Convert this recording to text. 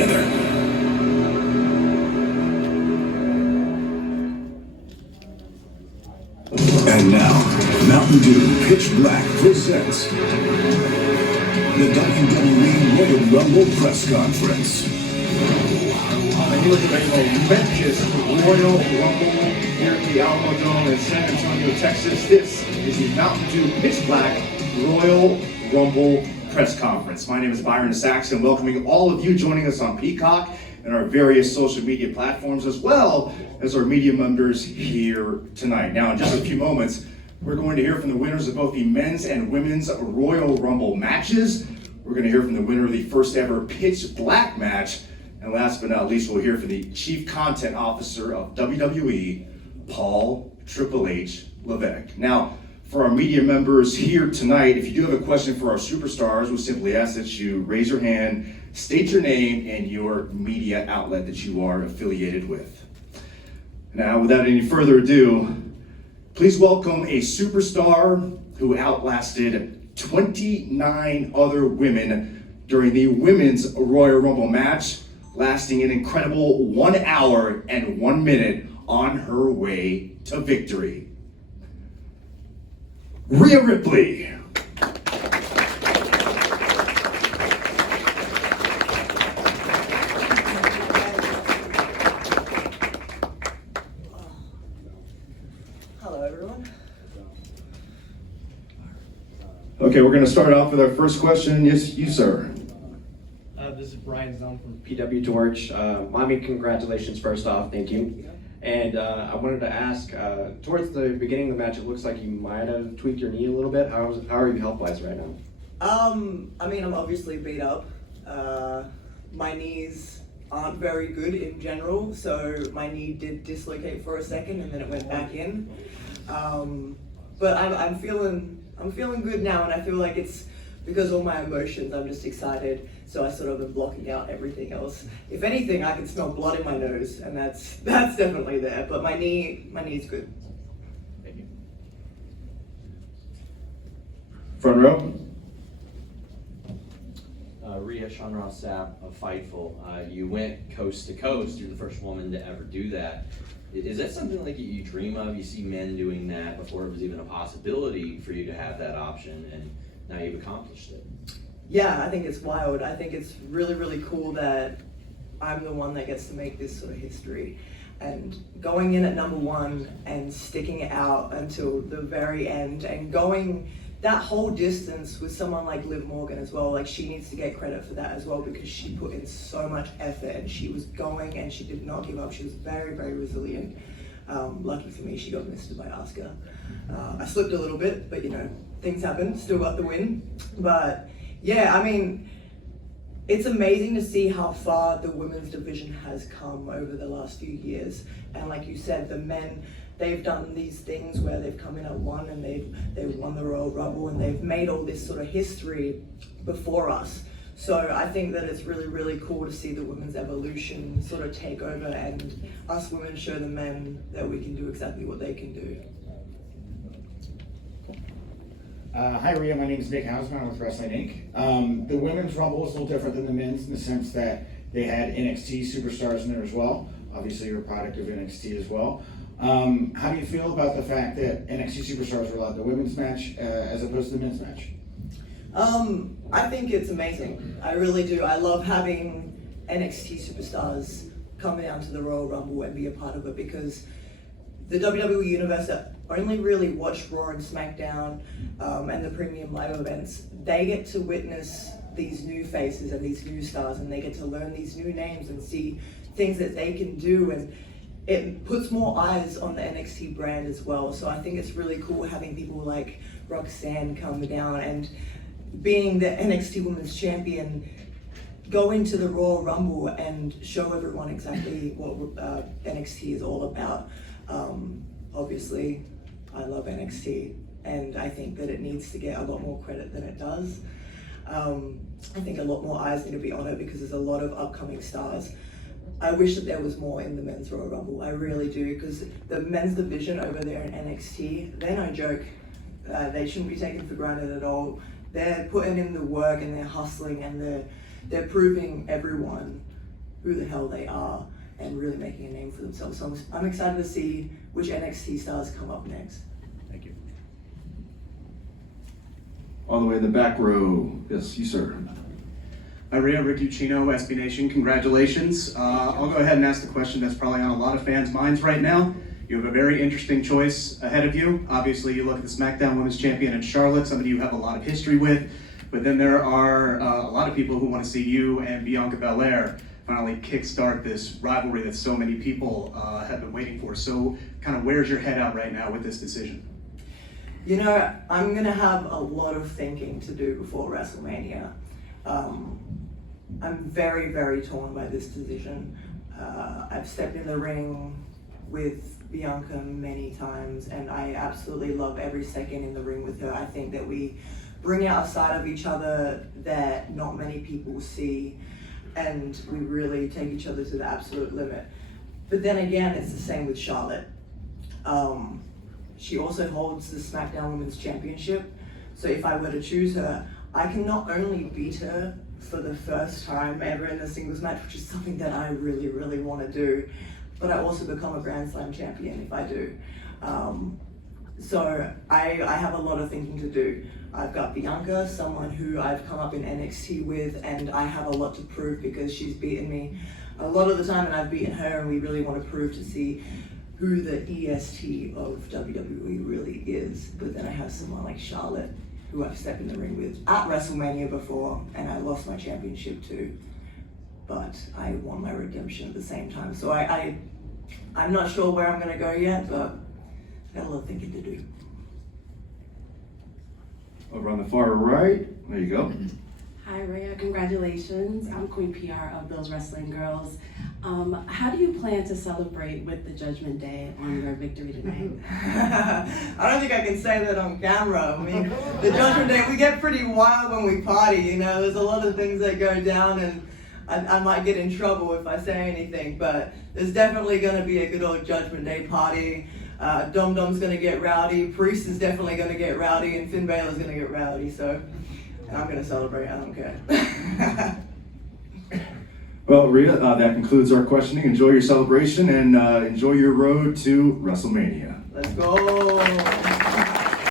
together. And now, Mountain Dew Pitch Black presents the WWE Royal Rumble press conference. And you look at the Memphis Royal Rumble here at the Alamo Dome in San Antonio, Texas. This is the Mountain Dew Pitch Black Royal Rumble press conference. My name is Byron Saxon, welcoming all of you joining us on Peacock and our various social media platforms, as well as our media members here tonight. Now, in just a few moments, we're going to hear from the winners of both the men's and women's Royal Rumble matches. We're going to hear from the winner of the first ever Pitch Black match. And last but not least, we'll hear from the Chief Content Officer of WWE, Paul Triple H Levesque. Now, for our media members here tonight, if you do have a question for our superstars, we'll simply ask that you raise your hand, state your name and your media outlet that you are affiliated with. Now, without any further ado, please welcome a superstar who outlasted 29 other women during the women's Royal Rumble match, lasting an incredible 1 hour and 1 minute on her way to victory. Rhea Ripley. Hello, everyone. Okay, we're going to start off with our first question. Yes, you, sir. This is Brian Zung from PW Torch. Mommy, congratulations first off, thank you. And I wanted to ask, towards the beginning of the match, it looks like you might have tweaked your knee a little bit. How are you health-wise right now? I mean, I'm obviously beat up. My knees aren't very good in general, so my knee did dislocate for a second and then it went back in. But I'm feeling good now, and I feel like it's because all my emotions, I'm just excited, so I sort of am blocking out everything else. If anything, I can smell blood in my nose, and that's definitely there, but my knee's good. Thank you. Front row. Rhea Ross Sapp of Fightful. You went coast to coast. You're the first woman to ever do that. Is that something like you dream of? You see men doing that before it was even a possibility for you to have that option, and now you've accomplished it. Yeah, I think it's wild. I think it's really, really cool that I'm the one that gets to make this sort of history. And going in at number one and sticking it out until the very end and going that whole distance with someone like Liv Morgan as well, like she needs to get credit for that as well, because she put in so much effort and she was going and she did not give up. She was very, very resilient. Lucky for me, she got missed by Asuka. I slipped a little bit, but you know, things happen, still got the win. But yeah, I mean, it's amazing to see how far the women's division has come over the last few years. And like you said, the men, they've done these things where they've come in at one and they've won the Royal Rumble and they've made all this sort of history before us. So I think that it's really, really cool to see the women's evolution sort of take over and us women show the men that we can do exactly what they can do. Hi Rhea, my name is Nick Hausman, I'm with Wrestling Inc. The women's Rumble is a little different than the men's in the sense that they had NXT superstars in there as well. Obviously you're a product of NXT as well. How do you feel about the fact that NXT superstars were allowed the women's match as opposed to the men's match? I think it's amazing. I really do. I love having NXT superstars come down to the Royal Rumble and be a part of it, because the WWE Universe that only really watch Raw and SmackDown and the premium live events, they get to witness these new faces and these new stars, and they get to learn these new names and see things that they can do, and it puts more eyes on the NXT brand as well. So I think it's really cool having people like Roxanne come down and being the NXT Women's Champion, go into the Royal Rumble and show everyone exactly what NXT is all about. Obviously, I love NXT, and I think that it needs to get a lot more credit than it does. I think a lot more eyes need to be on it because there's a lot of upcoming stars. I wish that there was more in the men's Royal Rumble. I really do, because the men's division over there in NXT, they're no joke. They shouldn't be taken for granted at all. They're putting in the work and they're hustling and they're proving everyone who the hell they are and really making a name for themselves. So I'm excited to see which NXT stars come up next. Thank you. All the way in the back row. Yes, you, sir. Rhea Ripley, SB Nation, congratulations. I'll go ahead and ask the question that's probably on a lot of fans' minds right now. You have a very interesting choice ahead of you. Obviously, you look at the SmackDown Women's Champion in Charlotte, somebody you have a lot of history with, but then there are a lot of people who want to see you and Bianca Belair finally kickstart this rivalry that so many people have been waiting for. So kind of where's your head at right now with this decision? You know, I'm gonna have a lot of thinking to do before WrestleMania. I'm very, very torn by this decision. I've stepped in the ring with Bianca many times, and I absolutely love every second in the ring with her. I think that we bring out a side of each other that not many people see, and we really take each other to the absolute limit. But then again, it's the same with Charlotte. She also holds the SmackDown Women's Championship, so if I were to choose her, I can not only beat her for the first time ever in a singles match, which is something that I really, really want to do, but I also become a Grand Slam champion if I do. So I have a lot of thinking to do. I've got Bianca, someone who I've come up in NXT with, and I have a lot to prove because she's beaten me a lot of the time and I've beaten her, and we really want to prove to see who the EST of WWE really is. But then I have someone like Charlotte, who I've stepped in the ring with at WrestleMania before, and I lost my championship too. But I won my redemption at the same time. So I'm not sure where I'm gonna go yet, but I've got a lot of thinking to do. Over on the far right. There you go. Hi Rhea, congratulations. I'm Queen PR of Those Wrestling Girls. How do you plan to celebrate with the Judgment Day on your victory tonight? I don't think I can say that on camera. I mean, the Judgment Day, we get pretty wild when we party, you know, there's a lot of things that go down, and I might get in trouble if I say anything, but there's definitely gonna be a good old Judgment Day party. Dom Dom's gonna get rowdy, Priest is definitely gonna get rowdy, and Finn Balor's gonna get rowdy, so, and I'm gonna celebrate, I don't care. Well, Rhea, that concludes our questioning. Enjoy your celebration and enjoy your road to WrestleMania. Let's go.